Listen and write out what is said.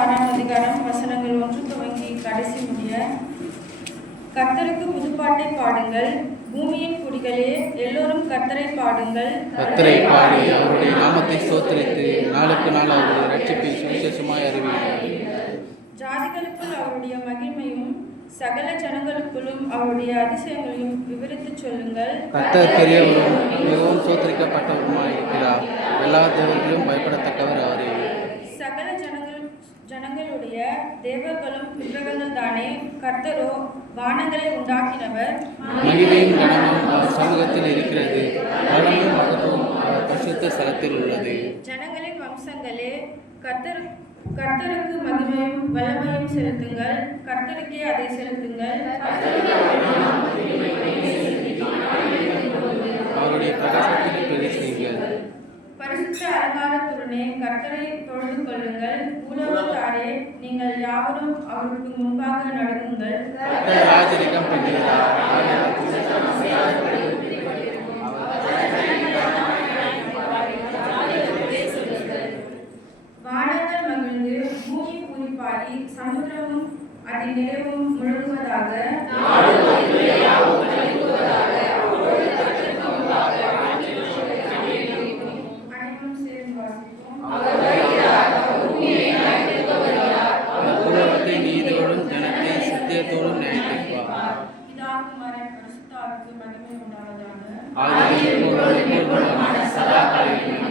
ஆறாம் அதிகாரம் வசனங்கள் 1 துவங்கி கடைசி முடிய. கர்த்தருக்கு புதுப்பாட்டை பாடுங்கள், பூமியின் குடிகளே, எல்லோரும் கர்த்தரை பாடுங்கள். கர்த்தரை பாடி அவருடைய நாமத்தை ஸ்தோத்திரித்து நாளுக்கு நாள் அவருடைய ரட்சிப்பை சுவிசேஷமாய் அறிவியுங்கள். ஜாதிகளுக்குள் அவருடைய மகிமையும் சகல ஜனங்களுக்குள்ளும் அவருடைய அதிசயங்களையும் விவரித்துச் சொல்லுங்கள். கர்த்தர் பெரியவரும் மிகவும் ஸ்தோத்திரிக்கப்பட்டவருமாய் இருக்கிறார். எல்லா தேவர்களும் பயப்படத்தக்கவர் அவரே. சகல ஜனங்களுடைய தேவர்களும் விக்கிரகங்கள் தானே, கர்த்தரோ வானங்களை உண்டாக்கினவர். மகிமையும் கனமும் அவர் சமூகத்தில் இருக்கிறது, வளமும் மகத்துவம் அவர் பரிசுத்த ஸ்தலத்தில் உள்ளது. ஜனங்களின் வம்சங்களே, கர்த்தருக்கு மகிமையும் வல்லமையும் செலுத்துங்கள், கர்த்தருக்கே அதை செலுத்துங்கள். அவருடைய பிரகாசத்தில் பிரவேசியுங்கள். பரிசுத்த அலங்காரத்துடனே கர்த்தரை தொழுது கொள்ளுங்கள். உலகத்தாரே, நீங்கள் யாவரும் அவருக்கு முன்பாக நடுங்குங்கள். ராஜரிகம் பண்ணுகிறார். வானங்கள் மகிழ்ந்து பூமி பூரிப்பாடி சமுத்திரமும் அதன் நிறைவும் முழுகுவதாக. அனைவரும் சேர்ந்து வாசிப்போம். உலகத்தை நீதியோடும் ஜனத்தை சத்தியத்தோடும் நியாயத்திற்பார். பிதாகுமாரன் பரிசுத்த ஆவிக்கு மகிமை உண்டாவதாக. ஆதியில் இப்பொழுதும் எப்பொழுதும் சதா காலங்களிலும்